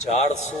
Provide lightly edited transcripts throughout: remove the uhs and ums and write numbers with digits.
400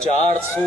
400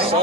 100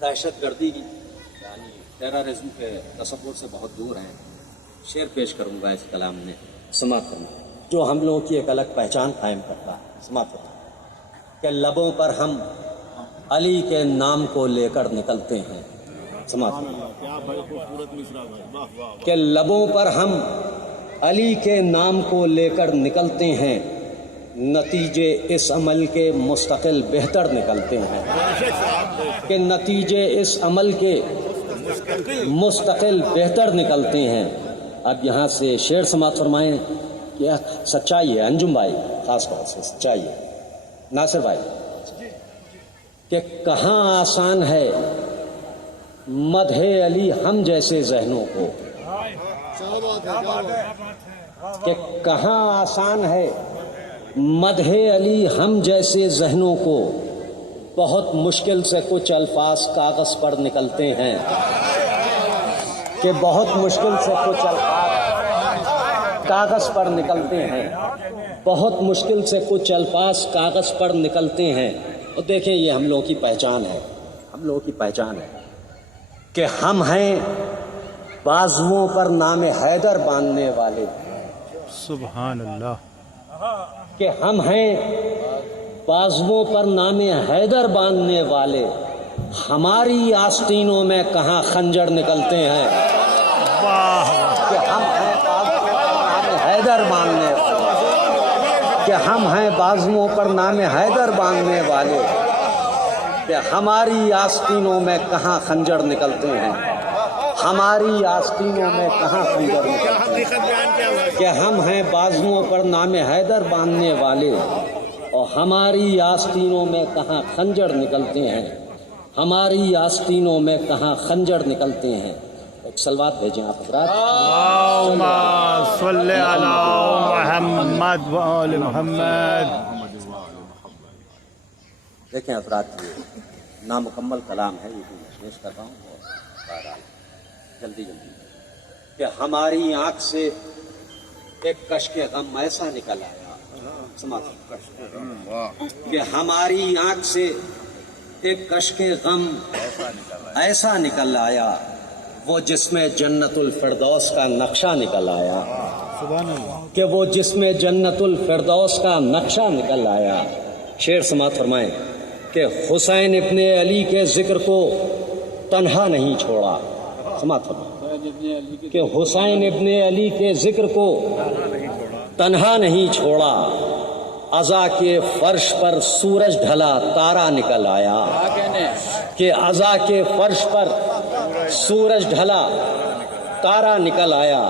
دہشت گردی یعنی ٹیررزم کے تصور سے بہت دور ہیں. شعر پیش کروں گا اس کلام میں، سماعت کرنا، جو ہم لوگوں کی ایک الگ پہچان قائم کرتا ہے. سماعت کرنا کہ لبوں پر ہم علی کے نام کو لے کر نکلتے ہیں. سماعت کرنا کہ لبوں پر ہم علی کے نام کو لے کر نکلتے ہیں، نتیجے اس عمل کے مستقل بہتر نکلتے ہیں. کہ نتیجے اس عمل کے مستقل بہتر نکلتے ہیں. اب یہاں سے شعر سماعت فرمائیں. کیا سچائی ہے انجم بھائی، خاص طور سے سچائی ہے ناصر بھائی، کہ کہاں آسان ہے مدح علی ہم جیسے ذہنوں کو، کہ کہاں آسان ہے مدح علی ہم جیسے ذہنوں کو، بہت مشکل سے کچھ الفاظ کاغذ پر نکلتے ہیں. کہ بہت مشکل سے کچھ الفاظ کاغذ پر نکلتے ہیں، بہت مشکل سے کچھ الفاظ کاغذ پر نکلتے ہیں. اور دیکھیں یہ ہم لوگوں کی پہچان ہے، ہم لوگوں کی پہچان ہے کہ ہم ہیں بازوؤں پر نام حیدر باندھنے والے. سبحان اللہ. کہ ہم ہیں بازوؤں پر نام حیدر باندھنے والے، ہماری آستینوں میں کہاں خنجر نکلتے ہیں. کہ ہم ہیں بازوؤں پر نام حیدر باندھنے والے، کہ ہم ہیں بازوؤں پر نام حیدر باندھنے والے، کہ ہماری آستینوں میں کہاں خنجر نکلتے ہیں، ہماری آستینوں میں کہاں خنجر نکلتے ہیں. کہ ہم ہیں بازوؤں پر نام حیدر باندھنے والے اور ہماری آستینوں میں کہاں خنجر نکلتے ہیں، ہماری آستینوں میں کہاں خنجر نکلتے ہیں. ایک سلوات بھیجیں آپ حضرات. اللہم صلی علی محمد و آل محمد. دیکھیں حضرات یہ نامکمل کلام ہے، یہ بھی پیش کر رہا ہوں اور بہرحال جلدی کہ ہماری آنکھ سے ایک کشک غم ایسا نکل آیا. کہ ہماری آنکھ سے ایک کشک غم ایسا نکل آیا، وہ جس میں جنت الفردوس کا نقشہ نکل آیا. کہ وہ جس میں جنت الفردوس کا نقشہ نکل آیا. شعر سماعت فرمائیں کہ حسین ابن علی کے ذکر کو تنہا نہیں چھوڑا. سماعت فرمائیں کہ حسین ابن علی کے ذکر کو تنہا نہیں چھوڑا، عزا کے فرش پر سورج ڈھلا تارا نکل آیا. کہ عزا کے فرش پر سورج ڈھلا تارا نکل آیا.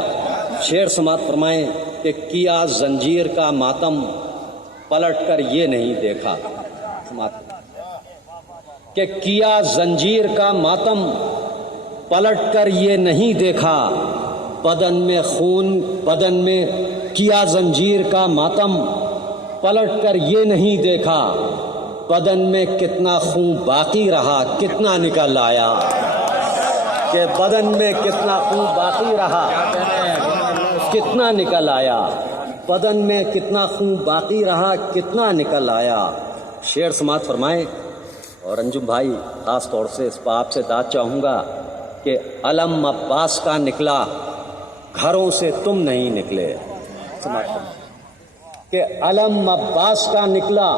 شعر سماعت فرمائیں کہ کیا زنجیر کا ماتم پلٹ کر یہ نہیں دیکھا. سماعت کہ کیا زنجیر کا ماتم پلٹ کر یہ نہیں دیکھا، بدن میں خون، بدن میں کیا زنجیر کا ماتم پلٹ کر یہ نہیں دیکھا، بدن میں کتنا خون باقی رہا کتنا نکل آیا. کہ بدن میں کتنا خون باقی رہا کتنا نکل آیا، بدن میں کتنا خون باقی رہا کتنا نکل آیا. شعر سماعت فرمائیں. اور انجم بھائی خاص طور سے اس بات سے داد چاہوں گا کہ علم عباس کا نکلا گھروں سے تم نہیں نکلے. سماعت فرمائیں کہ علم عباس کا نکلا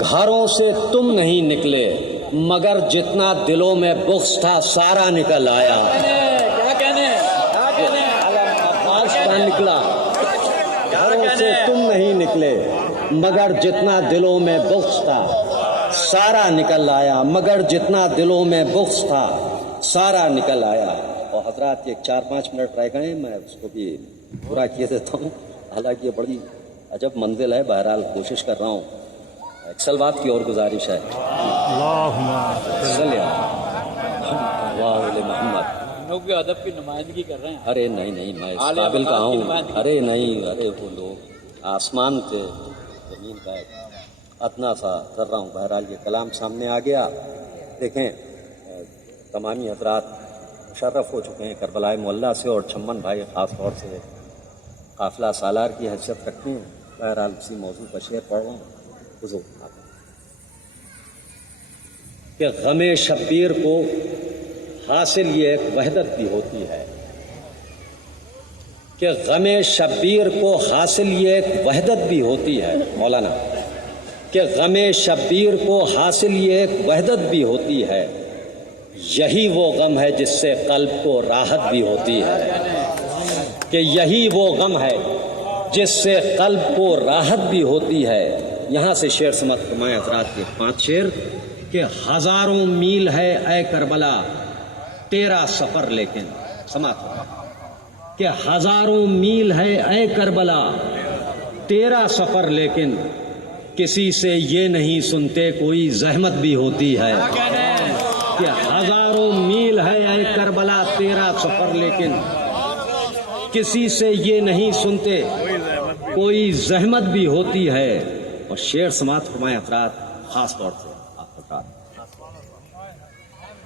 گھروں سے تم نہیں نکلے، مگر جتنا دلوں میں بغض تھا سارا نکل آیا. علم عباس کا نکلا گھروں سے تم نہیں نکلے، مگر جتنا دلوں میں بغض تھا سارا نکل آیا، مگر جتنا دلوں میں بغض تھا سارا نکل آیا. اور حضرات یہ 4-5 منٹ رہ گئے، میں اس کو بھی پورا کیے دیتا ہوں، حالانکہ یہ بڑی عجب منزل ہے، بہرحال کوشش کر رہا ہوں. ایک سلوات کی اور گزارش ہے. اللہم صلی اللہ علیہ محمد. لوگ ادب کی نمائندگی کر رہے ہیں. ارے نہیں میں اس قابل کہاں ہوں. ارے نہیں، ارے وہ لوگ آسمان سے زمین کا ایک ادنا سا کر رہا ہوں. بہرحال یہ کلام سامنے آ گیا. دیکھیں تمامی حضرات مشرف ہو چکے ہیں کربلائے معلیٰ سے، اور چھمن بھائی خاص طور سے قافلہ سالار کی حیثیت رکھتے ہیں. بہرحال اسی موضوع پر شعر پڑھ رہا ہوں. حضور کہ غم شبیر کو حاصل یہ ایک وحدت بھی ہوتی ہے، کہ غم شبیر کو حاصل یہ ایک وحدت بھی ہوتی ہے مولانا، کہ غم شبیر کو حاصل یہ ایک وحدت بھی ہوتی ہے، یہی وہ غم ہے جس سے قلب کو راحت بھی ہوتی ہے، کہ یہی وہ غم ہے جس سے قلب کو راحت بھی ہوتی ہے۔ یہاں سے شعر سماعت فرمائے حضرات کے 5 شعر کہ ہزاروں میل ہے اے کربلا تیرا سفر لیکن، سماعت فرمائے کہ ہزاروں میل ہے اے کربلا تیرا سفر لیکن، کسی سے یہ نہیں سنتے کوئی زحمت بھی ہوتی ہے، کہ ہزاروں میل ہے اے کربلا تیرا سفر لیکن، کسی سے یہ نہیں سنتے کوئی زحمت بھی ہوتی ہے۔ اور شعر سماعت فرمائے حضرات خاص طور سے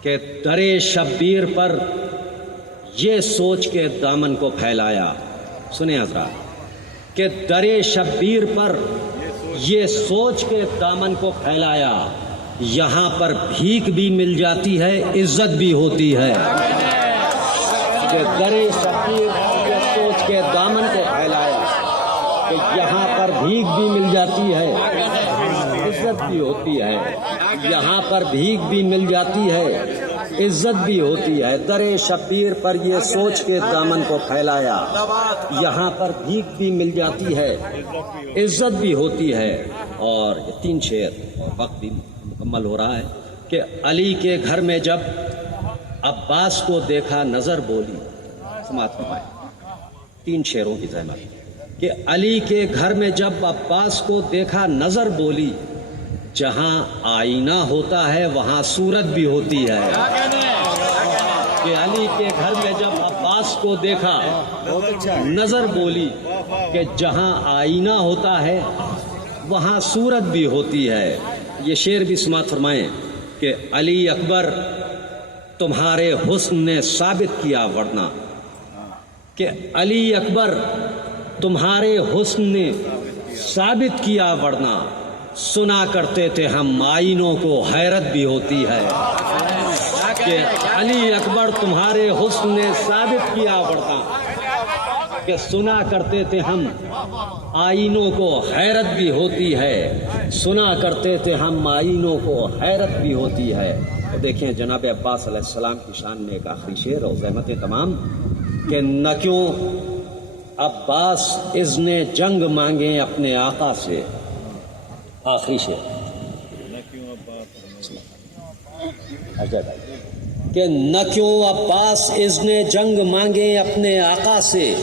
کہ درے شبیر پر یہ سوچ کے دامن کو پھیلایا، سنیں حضرات، کہ درے شبیر پر یہ سوچ کے دامن کو پھیلایا، یہاں پر بھیک بھی مل جاتی ہے عزت بھی ہوتی ہے، کہ درے شبیر پر یہ سوچ کے دامن کو پھیلایا کہ یہاں پر بھیک بھی مل جاتی ہے عزت بھی ہوتی ہے، یہاں پر بھیک بھی مل جاتی ہے عزت بھی ہوتی ہے، درے شبیر پر یہ سوچ کے دامن کو پھیلایا، یہاں پر بھیک بھی مل جاتی ہے عزت بھی ہوتی ہے۔ اور یہ 3 شعر اور وقت بھی مکمل ہو رہا ہے کہ علی کے گھر میں جب عباس کو دیکھا نظر بولی، سماعت فرمائے 3 شعروں کی زحمت کہ علی کے گھر میں جب عباس کو دیکھا نظر بولی، جہاں آئینہ ہوتا ہے وہاں صورت بھی ہوتی ہے، کہ علی کے گھر میں جب عباس کو دیکھا نظر بولی کہ جہاں آئینہ ہوتا ہے وہاں صورت بھی ہوتی ہے۔ یہ شعر بھی سماعت فرمائیں کہ علی اکبر تمہارے حسن نے ثابت کیا ورنہ، کہ علی اکبر تمہارے حسن نے ثابت کیا ورنہ، سنا کرتے تھے ہم آئینوں کو حیرت بھی ہوتی ہے، کہ علی اکبر تمہارے حسن نے ثابت کیا ورنہ، کہ سنا کرتے تھے ہم آئینوں کو حیرت بھی ہوتی ہے، سنا کرتے تھے ہم آئینوں کو حیرت بھی ہوتی ہے۔ تو دیکھیں جناب عباس علیہ السلام کی شان میں ایک آخری شعر اور زحمتیں تمام کہ نہ کیوں عباس اذن جنگ مانگیں اپنے آقا سے، آخری شعر کہ نہ کیوں عباس اذن جنگ مانگیں اپنے آقا سے،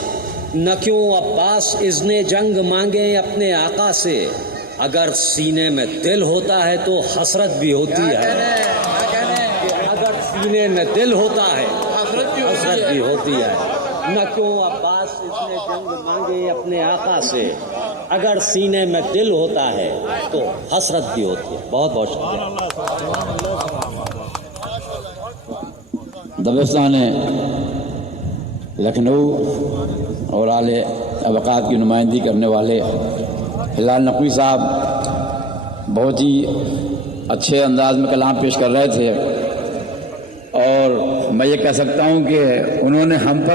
نہ کیوں عباس اذن جنگ مانگیں اپنے آقا سے، اگر سینے میں دل ہوتا ہے تو حسرت بھی ہوتی ہے، اگر سینے میں دل ہوتا ہے حسرت بھی ہوتی ہے، نہ کیوں عباس اذن جنگ مانگے اپنے آقا سے، اگر سینے میں دل ہوتا ہے تو حسرت بھی ہوتی ہے۔ بہت بہت شکریہ۔ دبستان لکھنؤ اور اعلی طبقات کی نمائندگی کرنے والے ہلال نقوی صاحب بہت ہی اچھے انداز میں کلام پیش کر رہے تھے، اور میں یہ کہہ سکتا ہوں کہ انہوں نے ہم پر